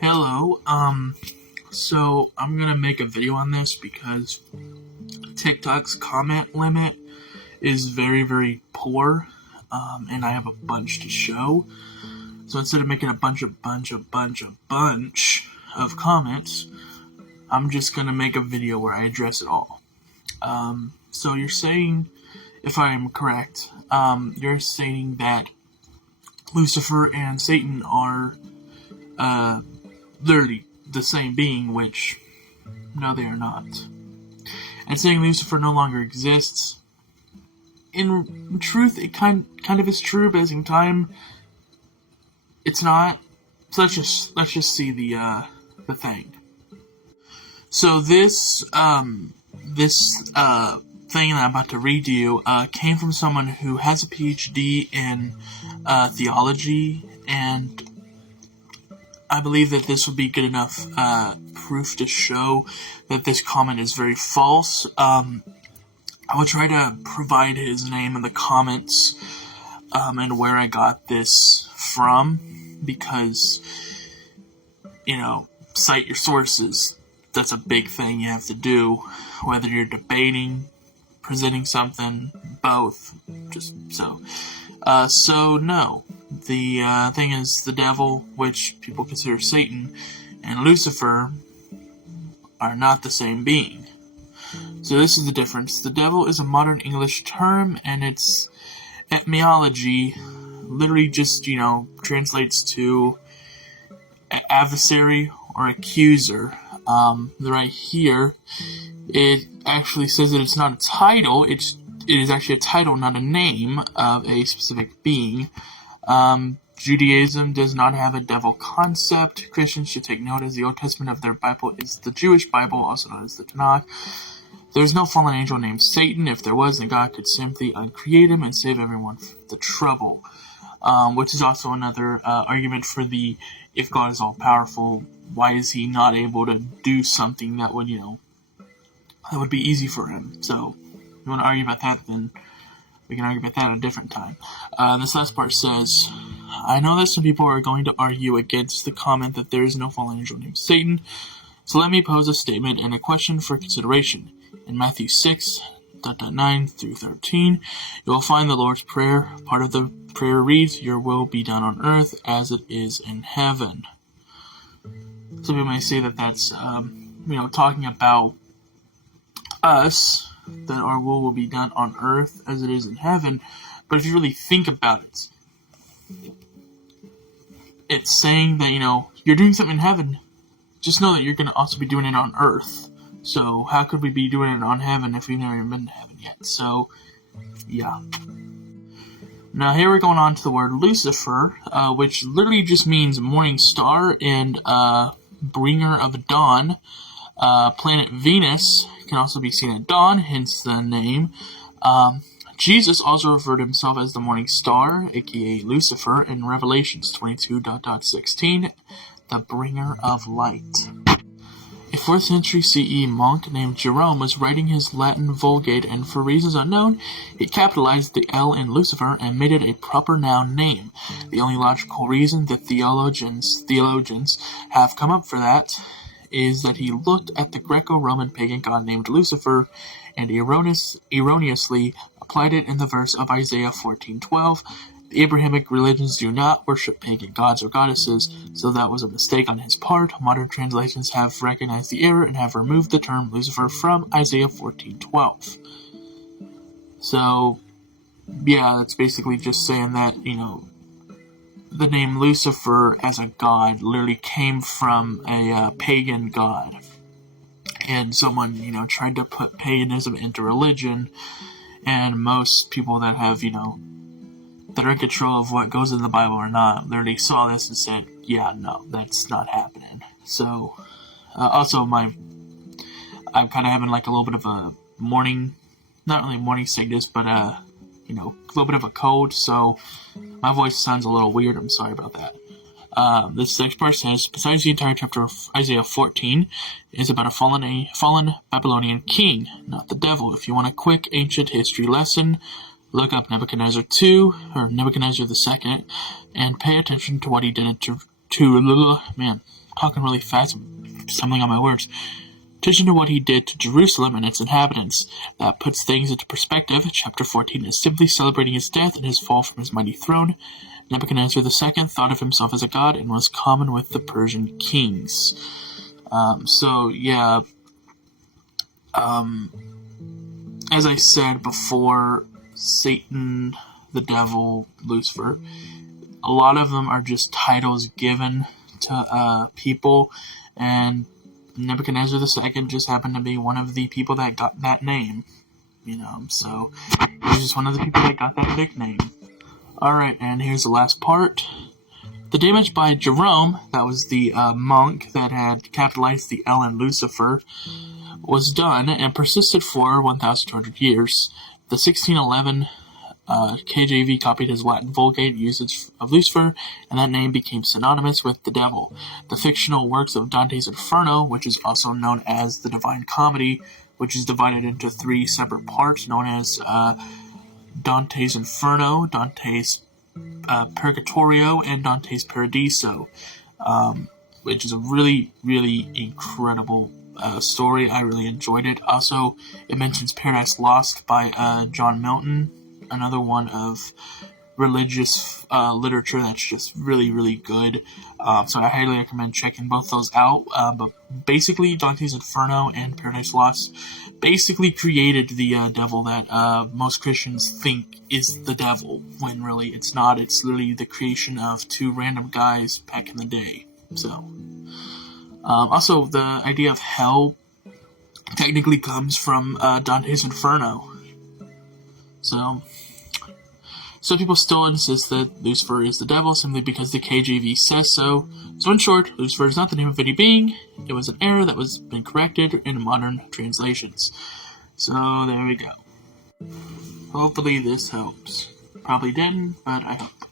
Hello, so I'm gonna make a video on this because TikTok's comment limit is very, very poor, and I have a bunch to show. So instead of making a bunch of comments, I'm just gonna make a video where I address it all. So you're saying, if I am correct, you're saying that Lucifer and Satan are, literally the same being, which, no, they are not. And saying Lucifer no longer exists, in truth, it kind of is true, but at the same time, it's not. So let's just see the thing. So this thing that I'm about to read to you came from someone who has a PhD in theology, and I believe that this would be good enough proof to show that this comment is very false. I will try to provide his name in the comments and where I got this from, because, cite your sources. That's a big thing you have to do, whether you're debating, presenting something, both. Just so. No. The thing is, the devil, which people consider Satan, and Lucifer are not the same being. So this is the difference. The devil is a modern English term, and its etymology literally just, translates to adversary or accuser. Right here, it actually says that it's not a title, it is actually a title, not a name of a specific being. Judaism does not have a devil concept. Christians should take note, as the Old Testament of their Bible is the Jewish Bible, also known as the Tanakh. There's no fallen angel named Satan. If there was, then God could simply uncreate him and save everyone the trouble. Which is also another argument for the, if God is all-powerful, why is he not able to do something that would, that would be easy for him? So, if you want to argue about that, then we can argue about that at a different time. This last part says, I know that some people are going to argue against the comment that there is no fallen angel named Satan, so let me pose a statement and a question for consideration. In Matthew 6:9 through 13, you will find the Lord's Prayer. Part of the prayer reads, "Your will be done on earth as it is in heaven." Some people may say that that's, talking about us, that our will be done on earth as it is in heaven. But if you really think about it, it's saying that, you're doing something in heaven, just know that you're going to also be doing it on earth. So how could we be doing it on heaven if we've never even been to heaven yet? So, yeah. Now here we're going on to the word Lucifer, which literally just means morning star and bringer of dawn. Planet Venus can also be seen at dawn, hence the name. Jesus also referred to himself as the morning star, aka Lucifer, in Revelations 22:16, the bringer of light. A 4th century CE monk named Jerome was writing his Latin Vulgate, and for reasons unknown, he capitalized the L in Lucifer and made it a proper noun name. The only logical reason that theologians have come up for that is that he looked at the Greco-Roman pagan god named Lucifer and erroneously applied it in the verse of Isaiah 14:12. The Abrahamic religions do not worship pagan gods or goddesses, so that was a mistake on his part. Modern translations have recognized the error and have removed the term Lucifer from Isaiah 14:12. So, yeah, that's basically just saying that, the name Lucifer as a god literally came from a pagan god. And someone, tried to put paganism into religion, and most people that have, that are in control of what goes in the Bible or not, literally saw this and said, yeah, no, that's not happening. So, also I'm kind of having like a little bit of a not really morning sickness, but a little bit of a cold, so my voice sounds a little weird. I'm sorry about that. This next part says, besides the entire chapter of Isaiah 14 is about a fallen Babylonian king, not the devil. If you want a quick ancient history lesson, Look up Nebuchadnezzar II, or Nebuchadnezzar II, and pay attention to what he did man, talking really fast, stumbling on my words. Attention to what he did to Jerusalem and its inhabitants. That puts things into perspective. Chapter 14 is simply celebrating his death and his fall from his mighty throne. Nebuchadnezzar II thought of himself as a god and was common with the Persian kings. As I said before, Satan, the devil, Lucifer, a lot of them are just titles given to people, and Nebuchadnezzar II just happened to be one of the people that got that name, so he was just one of the people that got that nickname. Alright, and here's the last part. The damage by Jerome, that was the monk that had capitalized the L in Lucifer, was done and persisted for 1,200 years. The 1611 KJV copied his Latin Vulgate usage of Lucifer, and that name became synonymous with the devil. The fictional works of Dante's Inferno, which is also known as the Divine Comedy, which is divided into 3 separate parts, known as Dante's Inferno, Dante's Purgatorio, and Dante's Paradiso, which is a really, really incredible story. I really enjoyed it. Also, it mentions Paradise Lost by John Milton, another one of religious literature that's just really, really good. So I highly recommend checking both those out. But basically, Dante's Inferno and Paradise Lost basically created the devil that most Christians think is the devil, when really it's not. It's literally the creation of 2 random guys back in the day. So, also, the idea of hell technically comes from Dante's Inferno. So, some people still insist that Lucifer is the devil simply because the KJV says so. So in short, Lucifer is not the name of any being. It was an error that was been corrected in modern translations. So there we go. Hopefully this helps. Probably didn't, but I hope.